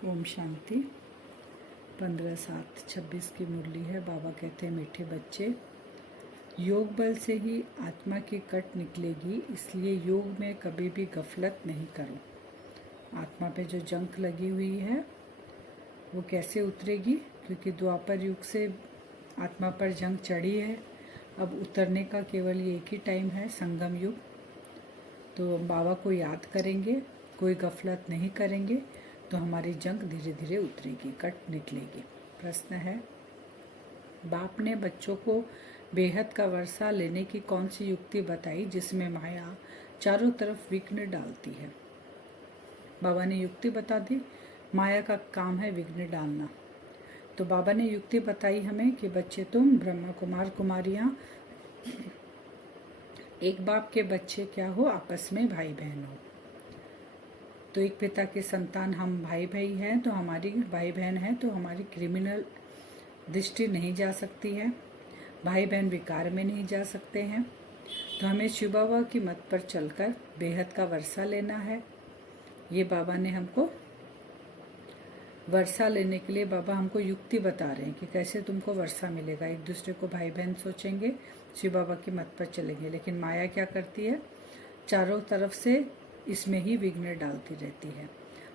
ओम शांति। 15/7/26 की मुरली है। बाबा कहते हैं, मीठे बच्चे, योग बल से ही आत्मा की कट निकलेगी, इसलिए योग में कभी भी गफलत नहीं करो। आत्मा पे जो जंग लगी हुई है वो कैसे उतरेगी, क्योंकि द्वापर युग से आत्मा पर जंग चढ़ी है। अब उतरने का केवल एक ही टाइम है, संगम युग। तो बाबा को याद करेंगे, कोई गफलत नहीं करेंगे तो हमारी जंग धीरे धीरे उतरेगी, कट निकलेगी। प्रश्न है, बाप ने बच्चों को बेहद का वर्षा लेने की कौन सी युक्ति बताई जिसमें माया चारों तरफ विघ्न डालती है। बाबा ने युक्ति बता दी, माया का काम है विघ्न डालना। तो बाबा ने युक्ति बताई हमें कि बच्चे तुम ब्रह्मा कुमार कुमारियाँ एक बाप के बच्चे क्या हो, आपस में भाई बहन हो। तो एक पिता के संतान हम भाई भाई हैं, तो हमारी भाई बहन है, तो हमारी क्रिमिनल दृष्टि नहीं जा सकती है, भाई बहन विकार में नहीं जा सकते हैं। तो हमें शिव बाबा की मत पर चलकर बेहद का वर्षा लेना है। ये बाबा ने हमको वर्षा लेने के लिए बाबा हमको युक्ति बता रहे हैं कि कैसे तुमको वर्षा मिलेगा। एक दूसरे को भाई बहन सोचेंगे, शिव बाबा की मत पर चलेंगे, लेकिन माया क्या करती है, चारों तरफ से इसमें ही विघ्न डालती रहती है।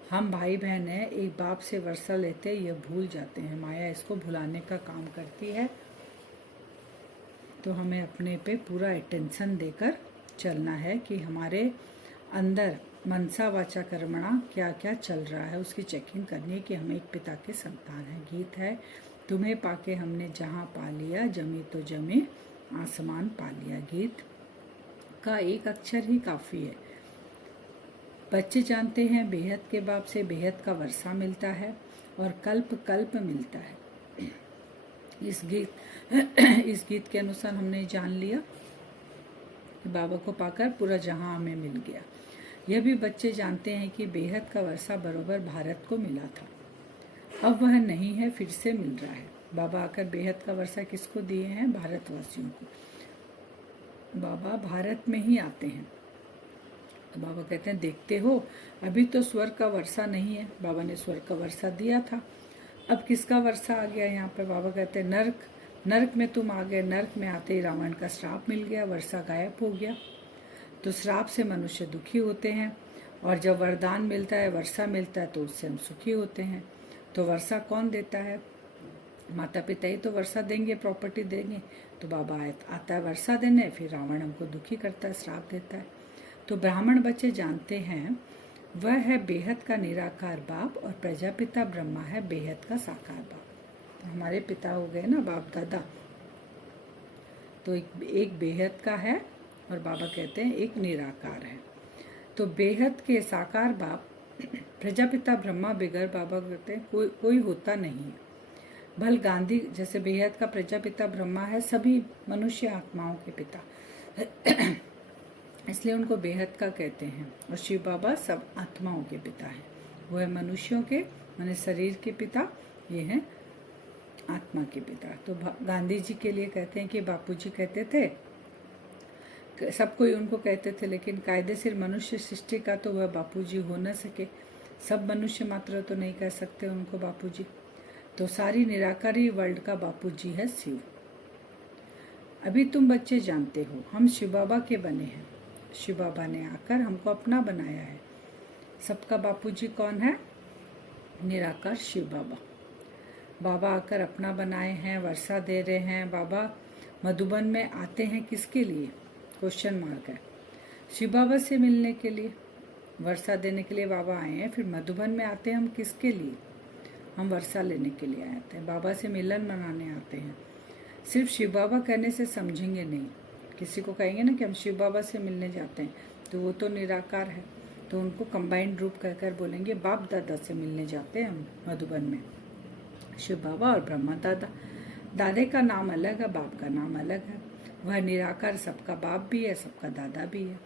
हम भाई बहन हैं, एक बाप से वर्षा लेते ये भूल जाते हैं, माया इसको भुलाने का काम करती है। तो हमें अपने पे पूरा अटेंशन देकर चलना है कि हमारे अंदर मनसा वाचा कर्मणा क्या क्या चल रहा है, उसकी चेकिंग करनी है कि हम एक पिता के संतान हैं। गीत है, तुम्हें पाके हमने जहाँ पा लिया, जमी तो जमी आसमान पा लिया। गीत का एक अक्षर ही काफ़ी है। बच्चे जानते हैं बेहद के बाप से बेहद का वर्षा मिलता है और कल्प कल्प मिलता है। इस गीत के अनुसार हमने जान लिया कि बाबा को पाकर पूरा जहां हमें मिल गया। यह भी बच्चे जानते हैं कि बेहद का वर्षा बरोबर भारत को मिला था, अब वह नहीं है, फिर से मिल रहा है। बाबा आकर बेहद का वर्षा किसको दिए हैं, भारतवासियों को। बाबा भारत में ही आते हैं। तो बाबा कहते हैं, देखते हो अभी तो स्वर्ग का वर्षा नहीं है, बाबा ने स्वर्ग का वर्षा दिया था, अब किसका वर्षा आ गया यहाँ पर। बाबा कहते हैं, नरक में तुम आ गए, नरक में आते ही रावण का श्राप मिल गया, वर्षा गायब हो गया। तो श्राप से मनुष्य दुखी होते हैं और जब वरदान मिलता है, वर्षा मिलता है, तो उससे हम सुखी होते हैं। तो वर्षा कौन देता है, माता पिता ही तो वर्षा देंगे, प्रॉपर्टी देंगे। तो बाबा आता है वर्षा देने, फिर रावण हमको दुखी करता है, श्राप देता है। तो ब्राह्मण बच्चे जानते हैं वह है बेहद का निराकार बाप और प्रजापिता ब्रह्मा है बेहद का साकार बाप। तो हमारे पिता हो गए ना बाप दादा, तो एक बेहद का है और बाबा कहते हैं एक निराकार है। तो बेहद के साकार बाप प्रजापिता ब्रह्मा बगैर बाबा कहते हैं कोई होता नहीं है। भल गांधी जैसे बेहद का प्रजापिता ब्रह्मा है, सभी मनुष्य आत्माओं के पिता इसलिए उनको बेहद का कहते हैं। और शिव बाबा सब आत्माओं के पिता हैं, वो है मनुष्यों के माने शरीर के पिता, ये हैं आत्मा के पिता। तो गांधी जी के लिए कहते हैं कि बापूजी कहते थे, सब कोई उनको कहते थे, लेकिन कायदे से मनुष्य सृष्टि का तो वह बापूजी हो न सके, सब मनुष्य मात्र तो नहीं कह सकते उनको बापूजी। तो सारी निराकारी वर्ल्ड का बापूजी है शिव। अभी तुम बच्चे जानते हो हम शिव बाबा के बने हैं, शिव बाबा ने आकर हमको अपना बनाया है। सबका बापूजी कौन है, निराकार शिव बाबा। बाबा आकर अपना बनाए हैं, वर्षा दे रहे हैं। बाबा मधुबन में आते हैं किसके लिए, क्वेश्चन मार्क है। शिव बाबा से मिलने के लिए, वर्षा देने के लिए बाबा आए हैं। फिर मधुबन में आते हैं हम किसके लिए, हम वर्षा लेने के लिए आते हैं, बाबा से मिलन मनाने आते हैं। सिर्फ शिव बाबा कहने से समझेंगे नहीं, किसी को कहेंगे ना कि हम शिव बाबा से मिलने जाते हैं, तो वो तो निराकार है, तो उनको कंबाइंड रूप कहकर बोलेंगे बाप दादा से मिलने जाते हैं हम मधुबन में। शिव बाबा और ब्रह्मा दादा, दादे का नाम अलग है, बाप का नाम अलग है। वह निराकार सबका बाप भी है, सबका दादा भी है।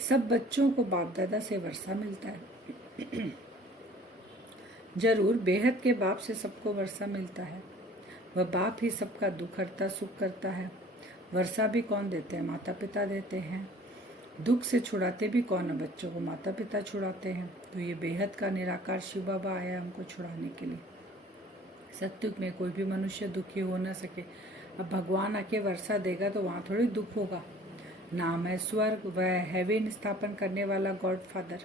सब बच्चों को बाप दादा से वर्षा मिलता है जरूर बेहद के बाप से सबको वर्षा मिलता है, वह बाप ही सबका दुख हरता सुख करता है। वर्षा भी कौन देते हैं, माता पिता देते हैं। दुख से छुड़ाते भी कौन है? बच्चों को माता पिता छुड़ाते हैं। तो ये बेहद का निराकार शिव बाबा आया हमको छुड़ाने के लिए। सत्युग में कोई भी मनुष्य दुखी हो ना सके। अब भगवान आके वर्षा देगा तो वहाँ थोड़ी दुख होगा। नाम है स्वर्ग, वह हेवन स्थापन करने वाला गॉड फादर।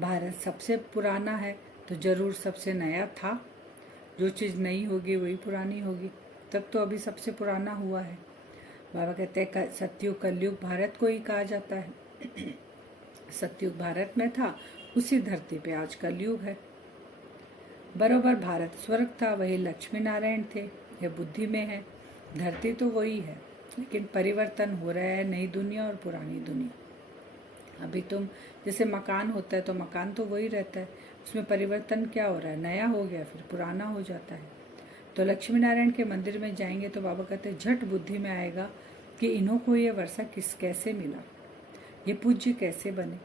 भारत सबसे पुराना है तो जरूर सबसे नया था। जो चीज़ नई होगी वही पुरानी होगी। तब तो अभी सबसे पुराना हुआ है। बाबा कहते हैं सतयुग कलयुग भारत को ही कहा जाता है। सतयुग भारत में था, उसी धरती पे आज कलयुग है। बरोबर भारत स्वर्ग था, वही लक्ष्मी नारायण थे। यह बुद्धि में है। धरती तो वही है, लेकिन परिवर्तन हो रहा है, नई दुनिया और पुरानी दुनिया। अभी तुम जैसे मकान होता है तो मकान तो वही रहता है, उसमें परिवर्तन क्या हो रहा है? नया हो गया, फिर पुराना हो जाता है। तो लक्ष्मी नारायण के मंदिर में जाएंगे तो बाबा कहते हैं झट बुद्धि में आएगा कि इन्हों को ये वर्षा कैसे मिला, ये पूज्य कैसे बने,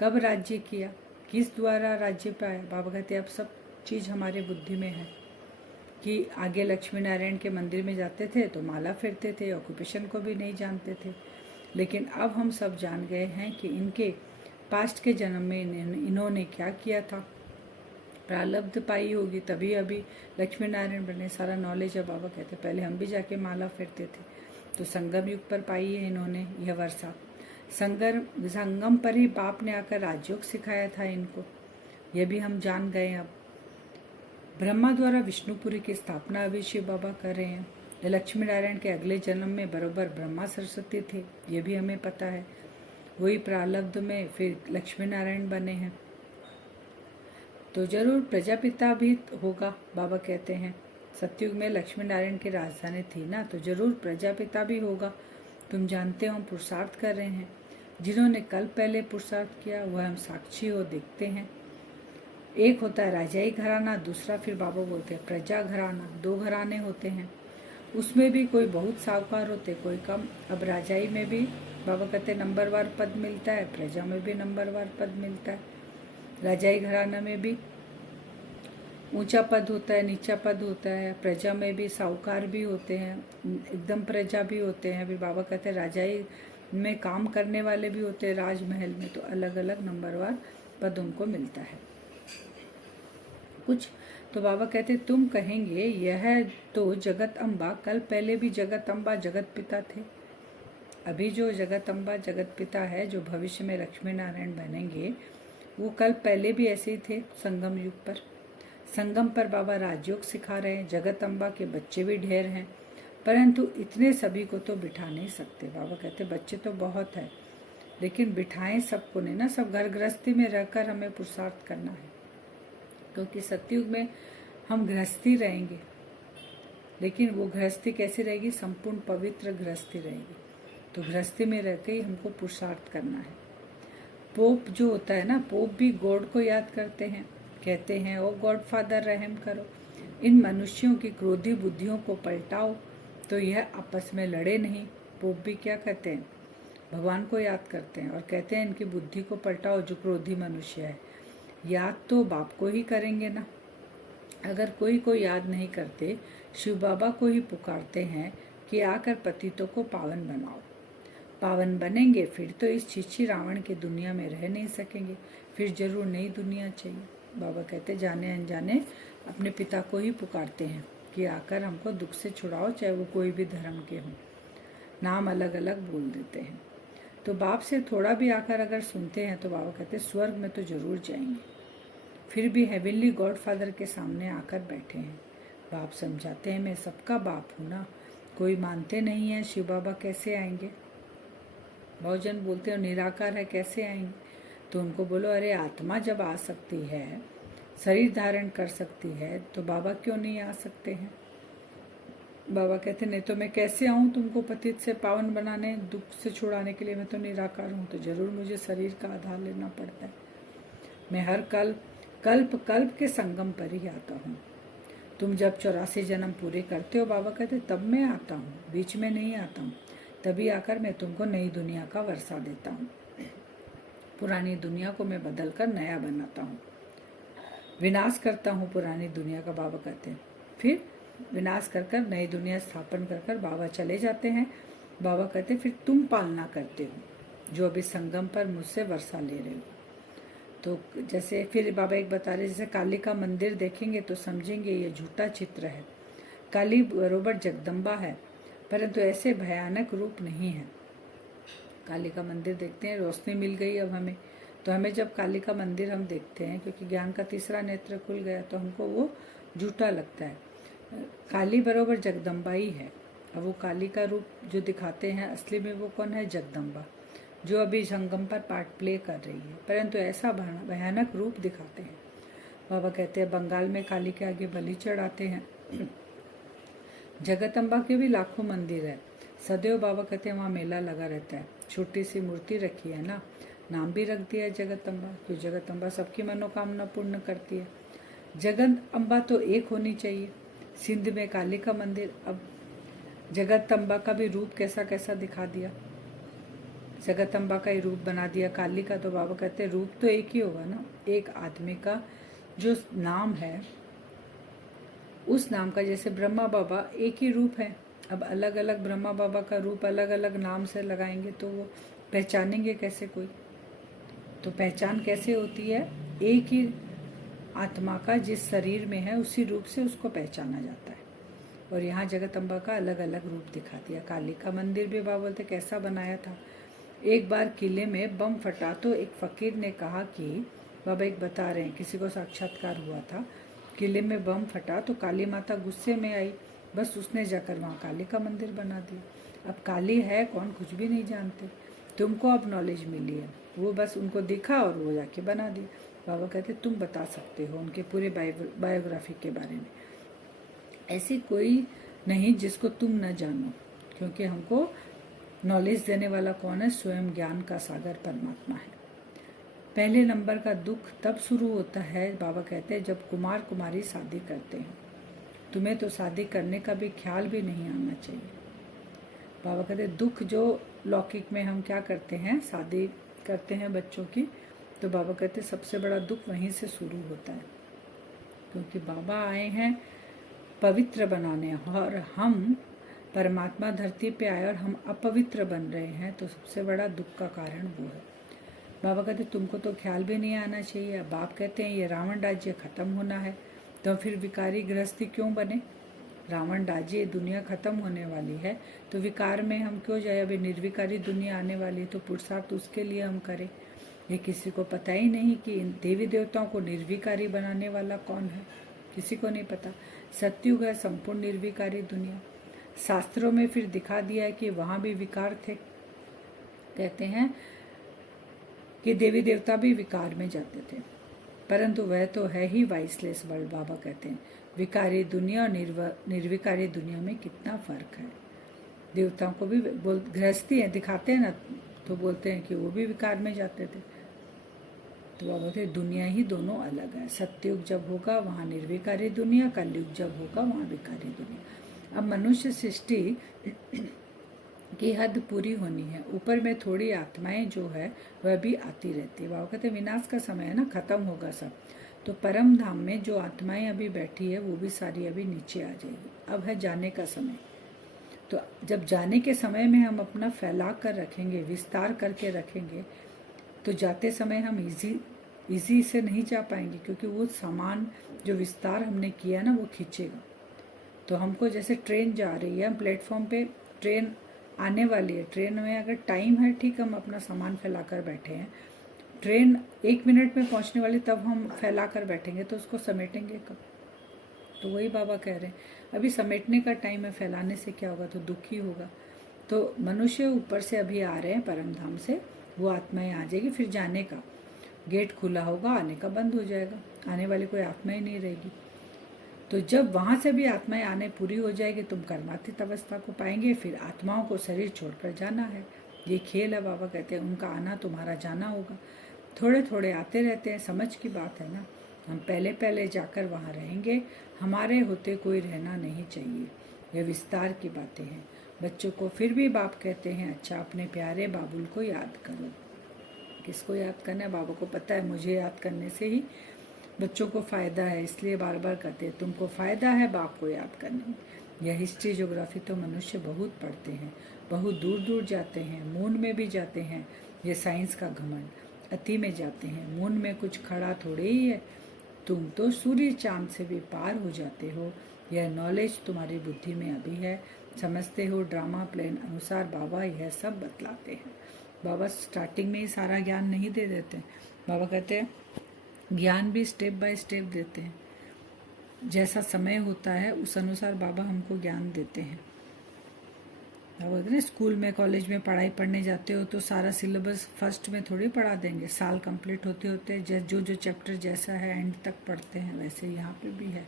कब राज्य किया, किस द्वारा राज्य पे आया। बाबा कहते हैं अब सब चीज़ हमारे बुद्धि में है। कि आगे लक्ष्मी नारायण के मंदिर में जाते थे तो माला फिरते थे, ऑक्यूपेशन को भी नहीं जानते थे, लेकिन अब हम सब जान गए हैं कि इनके पास्ट के जन्म में इन्होंने क्या किया था, प्रारब्ध पाई होगी तभी अभी लक्ष्मी नारायण बने। सारा नॉलेज है। बाबा कहते पहले हम भी जाके माला फिरते थे, तो संगम युग पर पाई है इन्होंने यह वर्षा। संगम पर ही बाप ने आकर राजयोग सिखाया था इनको, यह भी हम जान गए। अब ब्रह्मा द्वारा विष्णुपुरी की स्थापना अभी शिव बाबा कर रहे हैं। लक्ष्मी नारायण के अगले जन्म में बरोबर ब्रह्मा सरस्वती थे, ये भी हमें पता है। वही प्रारब्ध में फिर लक्ष्मी नारायण बने हैं। तो जरूर प्रजापिता भी होगा। बाबा कहते हैं सतयुग में लक्ष्मी नारायण की राजधानी थी ना, तो जरूर प्रजापिता भी होगा। तुम जानते हो हम पुरुषार्थ कर रहे हैं। जिन्होंने कल पहले पुरुषार्थ किया वह हम साक्षी हो देखते हैं। एक होता है राजाई घराना, दूसरा फिर बाबा बोलते हैं प्रजा घराना। दो घराने होते हैं, उसमें भी कोई बहुत साहूकार होते, कोई कम। अब राजाई में भी बाबा कहते नंबरवार पद मिलता है, प्रजा में भी नंबरवार पद मिलता है। राजाई घराना में भी ऊंचा पद होता है, नीचा पद होता है। प्रजा में भी साहूकार भी होते हैं, एकदम प्रजा भी होते हैं। अभी बाबा कहते हैं राजाई में काम करने वाले भी होते हैं, राजमहल में तो अलग अलग नंबरवार पद उनको मिलता है कुछ। तो बाबा कहते तुम कहेंगे यह तो जगत अम्बा, कल पहले भी जगत अम्बा जगत पिता थे। अभी जो जगत अम्बा जगत पिता है, जो भविष्य में लक्ष्मी नारायण बनेंगे, वो कल पहले भी ऐसे ही थे। संगम युग पर, संगम पर बाबा राजयोग सिखा रहे हैं। जगत अम्बा के बच्चे भी ढेर हैं, परंतु इतने सभी को तो बिठा नहीं सकते। बाबा कहते बच्चे तो बहुत है, लेकिन बिठाएं सबको नहीं ना। सब घर गृहस्थी में रहकर हमें पुरुषार्थ करना है, क्योंकि सतयुग में हम गृहस्थी रहेंगे। लेकिन वो गृहस्थी कैसी रहेगी? संपूर्ण पवित्र गृहस्थी रहेगी। तो गृहस्थी में रहकर ही हमको पुरुषार्थ करना है। पोप जो होता है ना, पोप भी गॉड को याद करते हैं, कहते हैं ओ गॉड फादर रहम करो, इन मनुष्यों की क्रोधी बुद्धियों को पलटाओ तो यह आपस में लड़े नहीं। पोप भी क्या कहते हैं? भगवान को याद करते हैं और कहते हैं इनकी बुद्धि को पलटाओ, जो क्रोधी मनुष्य है। याद तो बाप को ही करेंगे ना। अगर कोई को याद नहीं करते, शिव बाबा को ही पुकारते हैं कि आकर पतितों को पावन बनाओ। पावन बनेंगे फिर तो इस छीछी रावण की दुनिया में रह नहीं सकेंगे, फिर जरूर नई दुनिया चाहिए। बाबा कहते जाने अनजाने अपने पिता को ही पुकारते हैं कि आकर हमको दुख से छुड़ाओ, चाहे वो कोई भी धर्म के हों। नाम अलग अलग बोल देते हैं। तो बाप से थोड़ा भी आकर अगर सुनते हैं तो बाबा कहते स्वर्ग में तो जरूर जाएंगे। फिर भी हेवनली गॉड फादर के सामने आकर बैठे हैं। बाप समझाते हैं मैं सबका बाप हूँ ना। कोई मानते नहीं है शिव बाबा कैसे आएंगे। बहुत जन बोलते हैं निराकार है कैसे आएंगे, तो उनको बोलो अरे आत्मा जब आ सकती है, शरीर धारण कर सकती है, तो बाबा क्यों नहीं आ सकते हैं। बाबा कहते नहीं तो मैं कैसे आऊँ तुमको पतित से पावन बनाने, दुख से छुड़ाने के लिए। मैं तो निराकार हूँ, तो जरूर मुझे शरीर का आधार लेना पड़ता है। मैं हर कल्प कल्प के संगम पर ही आता हूँ। तुम जब 84 जन्म पूरे करते हो, बाबा कहते तब मैं आता हूँ, बीच में नहीं आता हूँ। तभी आकर मैं तुमको नई दुनिया का वर्षा देता हूँ। पुरानी दुनिया को मैं बदल कर नया बनाता हूँ, विनाश करता हूँ पुरानी दुनिया का। बाबा कहते हैं फिर विनाश कर कर नई दुनिया स्थापन कर कर बाबा चले जाते हैं। बाबा कहते फिर तुम पालना करते हो। जो अभी संगम पर मुझसे वर्षा ले रहे हो। तो जैसे फिर बाबा एक बता रहे, जैसे काली का मंदिर देखेंगे तो समझेंगे ये झूठा चित्र है। काली बरोबर जगदम्बा है, परंतु ऐसे भयानक रूप नहीं है। काली का मंदिर देखते हैं, रोशनी मिल गई अब हमें, तो हमें जब काली का मंदिर हम देखते हैं, क्योंकि ज्ञान का तीसरा नेत्र खुल गया, तो हमको वो झूठा लगता है। काली बरोबर जगदम्बा ही है। अब वो काली का रूप जो दिखाते हैं, असली में वो कौन है? जगदम्बा, जो अभी संगम पर पार्ट प्ले कर रही है, परंतु ऐसा भयानक रूप दिखाते हैं। बाबा कहते हैं बंगाल में काली के आगे बलि चढ़ाते हैं। जगदम्बा के भी लाखों मंदिर है, सदैव बाबा कहते हैं वहाँ मेला लगा रहता है। छोटी सी मूर्ति रखी है ना, नाम भी रख दिया है जगदम्बा, क्यों? जगदम्बा सबकी मनोकामना पूर्ण करती है। जगदम्बा तो एक होनी चाहिए। सिंध में काली का मंदिर, अब जगदम्बा का भी रूप कैसा कैसा दिखा दिया, जगदम्बा का ही रूप बना दिया काली का। तो बाबा कहते हैं रूप तो एक ही होगा ना, एक आदमी का जो नाम है, उस नाम का, जैसे ब्रह्मा बाबा एक ही रूप है, अब अलग अलग ब्रह्मा बाबा का रूप अलग अलग नाम से लगाएंगे तो वो पहचानेंगे कैसे कोई? तो पहचान कैसे होती है? एक ही आत्मा का जिस शरीर में है उसी रूप से उसको पहचाना जाता है। और यहाँ जगदम्बा का अलग अलग रूप दिखा दिया। काली का मंदिर भी बाबा बोलते कैसा बनाया था। एक बार किले में बम फटा तो एक फकीर ने कहा कि, बाबा एक बता रहे हैं, किसी को साक्षात्कार हुआ था, किले में बम फटा तो काली माता गुस्से में आई, बस उसने जाकर वहाँ काली का मंदिर बना दिया। अब काली है कौन कुछ भी नहीं जानते, तुमको अब नॉलेज मिली है, वो बस उनको दिखा और वो जाके बना दिया। बाबा कहते तुम बता सकते हो उनके पूरे बायोग्राफी के बारे में, ऐसी कोई नहीं जिसको तुम न जानो, क्योंकि हमको नॉलेज देने वाला कौन है? स्वयं ज्ञान का सागर परमात्मा है। पहले नंबर का दुख तब शुरू होता है, बाबा कहते हैं, जब कुमार कुमारी शादी करते हैं। तुम्हें तो शादी करने का भी ख्याल भी नहीं आना चाहिए। बाबा कहते हैं दुख जो लौकिक में हम क्या करते हैं, शादी करते हैं बच्चों की, तो बाबा कहते हैं सबसे बड़ा दुख वहीं से शुरू होता है, क्योंकि बाबा आए हैं पवित्र बनाने, और हम परमात्मा धरती पे आए और हम अपवित्र बन रहे हैं, तो सबसे बड़ा दुख का कारण वो है। बाबा कहते तुमको तो ख्याल भी नहीं आना चाहिए। बाप कहते हैं ये रावण राज्य खत्म होना है, तो फिर विकारी गृहस्थी क्यों बने? रावण राज्य दुनिया खत्म होने वाली है, तो विकार में हम क्यों जाए? अभी निर्विकारी दुनिया आने वाली है, तो पुरुषार्थ उसके लिए हम करें। ये किसी को पता ही नहीं कि इन देवी देवताओं को निर्विकारी बनाने वाला कौन है, किसी को नहीं पता। सत्युग है संपूर्ण निर्विकारी दुनिया। शास्त्रों में फिर दिखा दिया है कि वहाँ भी विकार थे। कहते हैं कि देवी देवता भी विकार में जाते थे, परंतु वह तो है ही वाइसलेस वर्ल्ड। बाबा कहते हैं विकारी दुनिया और निर्विकारी दुनिया में कितना फर्क है। देवताओं को भी गृहस्थी है दिखाते हैं ना, तो बोलते हैं कि वो भी विकार में जाते थे। तो बाबा कहते दुनिया ही दोनों अलग है। सत्युग जब होगा वहाँ निर्विकारी दुनिया, कलयुग जब होगा वहाँ विकारी दुनिया। अब मनुष्य सृष्टि की हद पूरी होनी है, ऊपर में थोड़ी आत्माएं जो है वह भी आती रहती है। बाबा कहते विनाश का समय है ना, खत्म होगा सब, तो परम धाम में जो आत्माएं अभी बैठी है वो भी सारी अभी नीचे आ जाएगी। अब है जाने का समय। तो जब जाने के समय में हम अपना फैला कर रखेंगे, विस्तार करके रखेंगे, तो जाते समय हम इजी से नहीं जा पाएंगे, क्योंकि वो सामान जो विस्तार हमने किया ना वो खींचेगा। तो हमको जैसे ट्रेन जा रही है, हम प्लेटफॉर्म पे, ट्रेन आने वाली है, ट्रेन में अगर टाइम है ठीक, हम अपना सामान फैलाकर बैठे हैं, ट्रेन 1 मिनट में पहुंचने वाली, तब हम फैलाकर बैठेंगे तो उसको समेटेंगे कब? तो वही बाबा कह रहे हैं अभी समेटने का टाइम है, फैलाने से क्या होगा? तो दुख ही होगा। तो मनुष्य ऊपर से अभी आ रहे हैं परम धाम से, वो आत्माएं आ जाएगी, फिर जाने का गेट खुला होगा, आने का बंद हो जाएगा, आने वाली कोई आत्मा ही नहीं रहेगी। तो जब वहाँ से भी आत्माएं आने पूरी हो जाएगी, तुम कर्मातीत अवस्था को पाएंगे, फिर आत्माओं को शरीर छोड़कर जाना है। ये खेल है। बाबा कहते हैं उनका आना तुम्हारा जाना होगा। थोड़े थोड़े आते रहते हैं, समझ की बात है ना। हम पहले पहले जाकर वहाँ रहेंगे, हमारे होते कोई रहना नहीं चाहिए। यह विस्तार की बातें हैं। बच्चों को फिर भी बाप कहते हैं अच्छा अपने प्यारे बाबुल को याद करो। किसको याद करना है? बाबा को पता है मुझे याद करने से ही बच्चों को फ़ायदा है, इसलिए बार बार कहते हैं तुमको फ़ायदा है बाप को याद करने में। यह हिस्ट्री ज्योग्राफी तो मनुष्य बहुत पढ़ते हैं, बहुत दूर दूर जाते हैं, मून में भी जाते हैं, ये साइंस का घमंड, अति में जाते हैं। मून में कुछ खड़ा थोड़े ही है, तुम तो सूर्य चांद से भी पार हो जाते हो। यह नॉलेज तुम्हारी बुद्धि में अभी है, समझते हो। ड्रामा प्लान अनुसार बाबा यह सब बतलाते हैं। बाबा स्टार्टिंग में ही सारा ज्ञान नहीं दे देते। बाबा कहते हैं ज्ञान भी स्टेप बाय स्टेप देते हैं, जैसा समय होता है उस अनुसार बाबा हमको ज्ञान देते हैं। बाबा कहते हैं स्कूल में कॉलेज में पढ़ाई पढ़ने जाते हो तो सारा सिलेबस फर्स्ट में थोड़ी पढ़ा देंगे, साल कंप्लीट होते होते जो जो चैप्टर जैसा है एंड तक पढ़ते हैं, वैसे यहाँ पे भी है।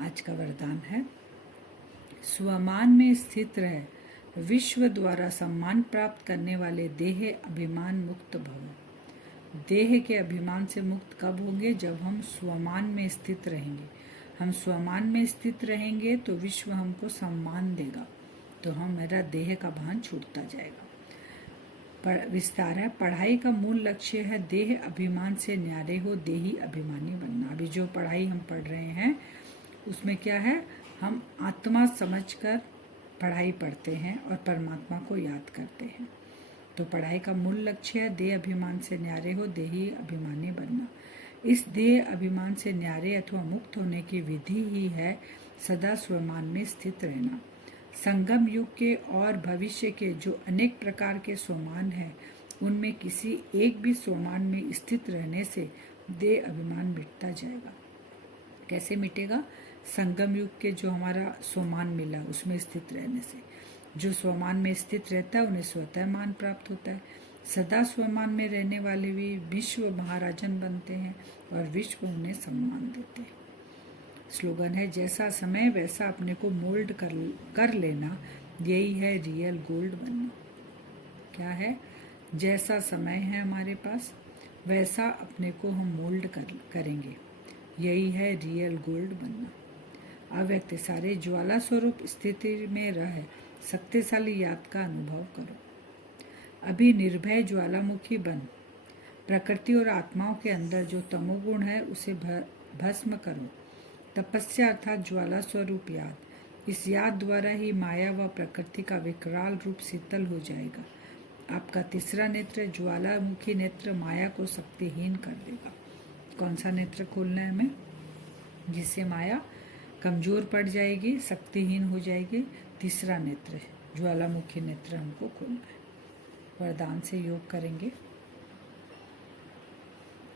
आज का वरदान है स्वमान में स्थित रह, विश्व द्वारा सम्मान प्राप्त करने वाले देह अभिमान मुक्त भव। देह के अभिमान से मुक्त कब होंगे? जब हम स्वमान में स्थित रहेंगे। हम स्वमान में स्थित रहेंगे तो विश्व हमको सम्मान देगा, तो मेरा देह का भान छूटता जाएगा। विस्तार है, पढ़ाई का मूल लक्ष्य है देह अभिमान से न्यारे हो, देही अभिमानी बनना। अभी जो पढ़ाई हम पढ़ रहे हैं उसमें क्या है, हम आत्मा समझकर पढ़ाई पढ़ते हैं और परमात्मा को याद करते हैं। तो पढ़ाई का मूल लक्ष्य है देह अभिमान से न्यारे हो, देही अभिमानी बनना। इस देह अभिमान से न्यारे अथवा मुक्त होने की विधि ही है सदा स्वमान में स्थित रहना। संगम युग के और भविष्य के जो अनेक प्रकार के स्वमान हैं, उनमें किसी एक भी स्वमान में स्थित रहने से देह अभिमान मिटता जाएगा। कैसे मिटेगा? संगम युग के जो हमारा स्वमान मिला उसमें स्थित रहने से। जो स्वमान में स्थित रहता है उन्हें स्वतः मान प्राप्त होता है। सदा स्वमान में रहने वाले भी विश्व महाराजन बनते हैं और विश्व उन्हें सम्मान देते हैं। स्लोगन है जैसा समय वैसा अपने को मोल्ड कर लेना, यही है रियल गोल्ड बनना। क्या है? जैसा समय है हमारे पास वैसा अपने को हम मोल्ड करेंगे, यही है रियल गोल्ड बनना। अव्यक्त सारे ज्वाला स्वरूप स्थिति में रह शक्तिशाली याद का अनुभव करो। अभी निर्भय ज्वालामुखी बन, प्रकृति और आत्माओं के अंदर जो तमोगुण है उसे भस्म करो। तपस्या अर्थात ज्वाला स्वरूप याद, इस याद द्वारा ही माया व प्रकृति का विकराल रूप शीतल हो जाएगा। आपका तीसरा नेत्र ज्वालामुखी नेत्र माया को शक्तिहीन कर देगा। कौन सा नेत्र खोलना है हमें? जिससे माया कमजोर पड़ जाएगी, शक्तिहीन हो जाएगी। तीसरा नेत्र ज्वालामुखी नेत्र हमको खोलना है। वरदान से योग करेंगे,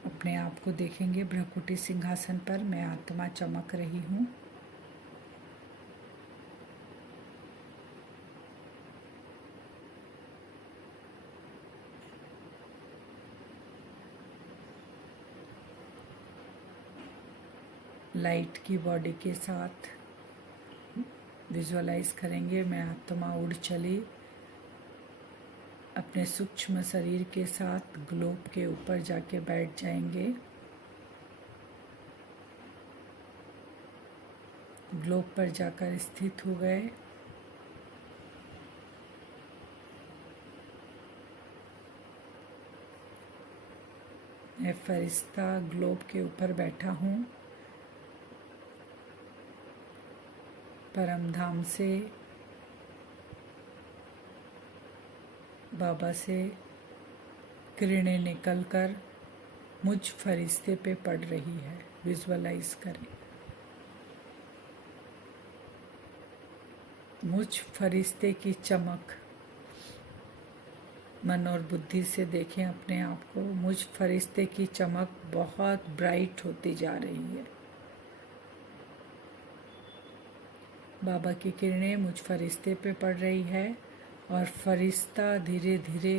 अपने आप को देखेंगे ब्रह्मकुटी सिंहासन पर। मैं आत्मा चमक रही हूँ। लाइट की बॉडी के साथ विजुअलाइज करेंगे मैं आत्मा उड़ चली अपने सूक्ष्म शरीर के साथ ग्लोब के ऊपर जाके बैठ जाएंगे। ग्लोब पर जाकर स्थित हो गए। मैं फरिश्ता ग्लोब के ऊपर बैठा हूँ। परमधाम से बाबा से किरणें निकलकर मुझ फरिश्ते पे पड़ रही है। विजुअलाइज करें, मुझ फरिश्ते की चमक। मन और बुद्धि से देखें अपने आप को। मुझ फरिश्ते की चमक बहुत ब्राइट होती जा रही है। बाबा की किरणें मुझ फरिश्ते पे पड़ रही है और फरिश्ता धीरे धीरे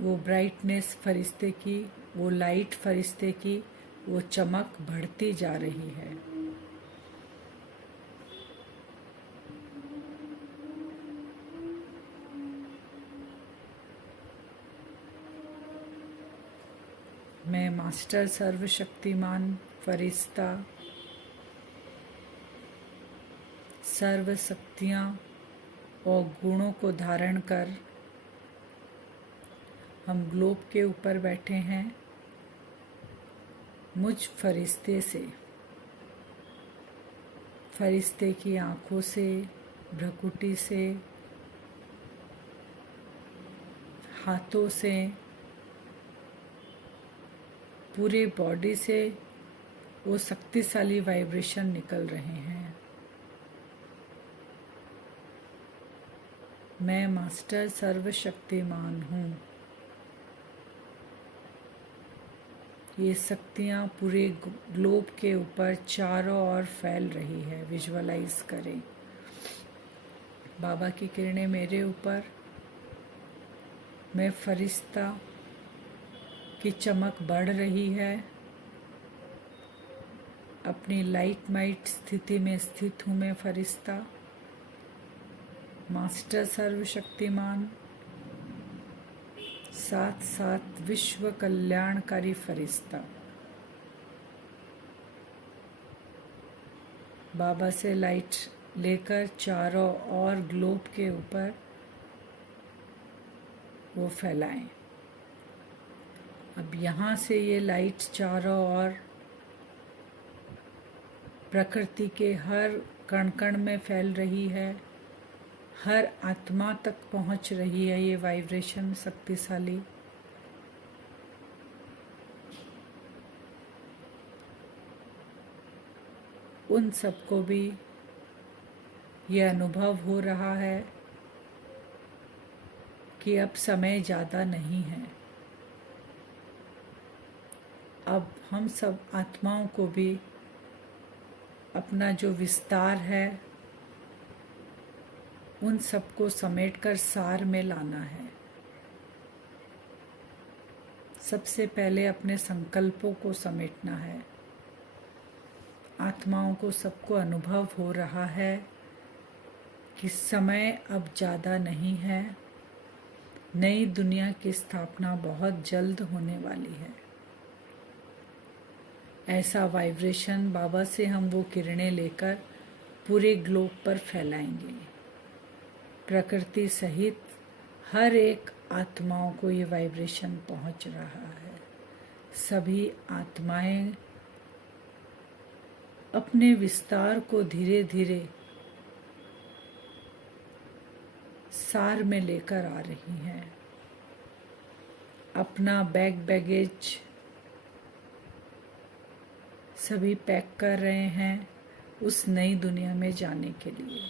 वो ब्राइटनेस फरिश्ते की, वो लाइट फरिश्ते की, वो चमक बढ़ती जा रही है। मैं मास्टर सर्वशक्तिमान फरिश्ता सर्व शक्तियाँ और गुणों को धारण कर हम ग्लोब के ऊपर बैठे हैं। मुझ फरिश्ते से, फरिश्ते की आँखों से भ्रुकुटी से, हाथों से, पूरे बॉडी से वो शक्तिशाली वाइब्रेशन निकल रहे हैं। मैं मास्टर सर्वशक्तिमान हूँ। ये शक्तियाँ पूरे ग्लोब के ऊपर चारों ओर फैल रही है। विजुअलाइज करें बाबा की किरणें मेरे ऊपर, मैं फरिश्ता की चमक बढ़ रही है। अपनी लाइट माइट स्थिति में स्थित हूँ मैं फरिश्ता, मास्टर सर्वशक्तिमान, साथ साथ विश्व कल्याणकारी फरिश्ता। बाबा से लाइट लेकर चारों ओर ग्लोब के ऊपर वो फैलाएं। अब यहाँ से ये लाइट चारों ओर प्रकृति के हर कण कण में फैल रही है, हर आत्मा तक पहुँच रही है ये वाइब्रेशन शक्तिशाली। उन सबको भी ये अनुभव हो रहा है कि अब समय ज़्यादा नहीं है। अब हम सब आत्माओं को भी अपना जो विस्तार है उन सबको समेटकर सार में लाना है। सबसे पहले अपने संकल्पों को समेटना है। आत्माओं को सबको अनुभव हो रहा है कि समय अब ज़्यादा नहीं है। नई दुनिया की स्थापना बहुत जल्द होने वाली है। ऐसा वाइब्रेशन बाबा से हम वो किरणें लेकर पूरे ग्लोब पर फैलाएंगे। प्रकृति सहित हर एक आत्माओं को ये वाइब्रेशन पहुंच रहा है। सभी आत्माएं अपने विस्तार को धीरे धीरे सार में लेकर आ रही हैं। अपना बैगेज सभी पैक कर रहे हैं उस नई दुनिया में जाने के लिए।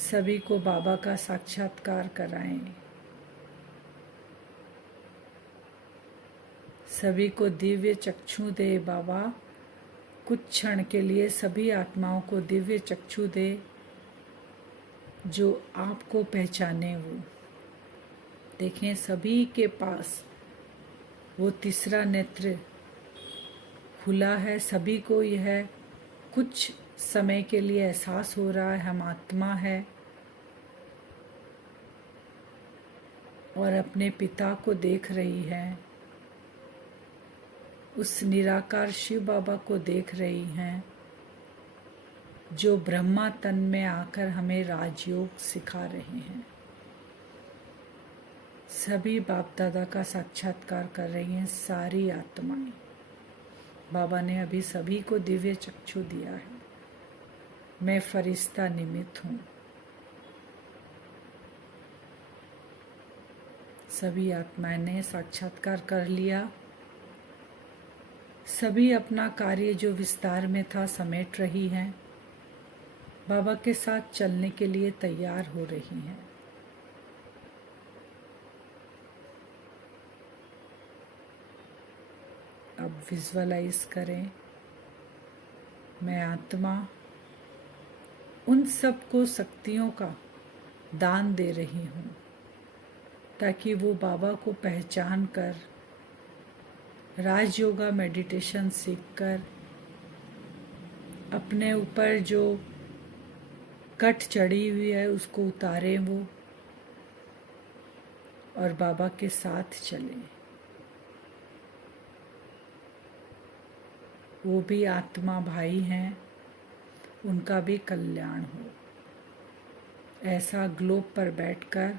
सभी को बाबा का साक्षात्कार कराएं। सभी को दिव्य चक्षु दे बाबा। कुछ क्षण के लिए सभी आत्माओं को दिव्य चक्षु दे जो आपको पहचाने। वो देखें सभी के पास वो तीसरा नेत्र खुला है। सभी को यह कुछ समय के लिए एहसास हो रहा है हम आत्मा है और अपने पिता को देख रही है। उस निराकार शिव बाबा को देख रही हैं जो ब्रह्मा तन में आकर हमें राजयोग सिखा रहे हैं। सभी बाप दादा का साक्षात्कार कर रही हैं सारी आत्माएं। बाबा ने अभी सभी को दिव्य चक्षु दिया है। मैं फरिश्ता निमित्त हूँ। सभी आत्माएं ने साक्षात्कार कर लिया। सभी अपना कार्य जो विस्तार में था समेट रही हैं। बाबा के साथ चलने के लिए तैयार हो रही हैं। अब विजुअलाइज करें मैं आत्मा उन सबको शक्तियों का दान दे रही हूँ ताकि वो बाबा को पहचान कर राजयोगा मेडिटेशन सीखकर अपने ऊपर जो कट चढ़ी हुई है उसको उतारें वो और बाबा के साथ चलें। वो भी आत्मा भाई हैं, उनका भी कल्याण हो। ऐसा ग्लोब पर बैठकर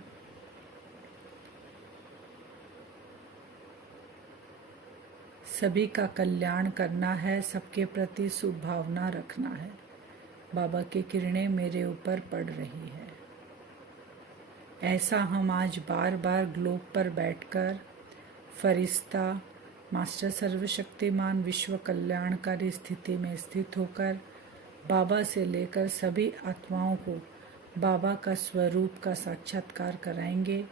सभी का कल्याण करना है, सबके प्रति शुभ भावना रखना है। बाबा की किरणें मेरे ऊपर पड़ रही है। ऐसा हम आज बार बार ग्लोब पर बैठकर फरिश्ता मास्टर सर्वशक्तिमान विश्व कल्याणकारी स्थिति में स्थित होकर बाबा से लेकर सभी आत्माओं को बाबा का स्वरूप का साक्षात्कार कराएंगे।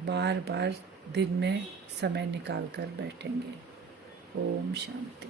बार बार दिन में समय निकाल कर बैठेंगे। ओम शांति।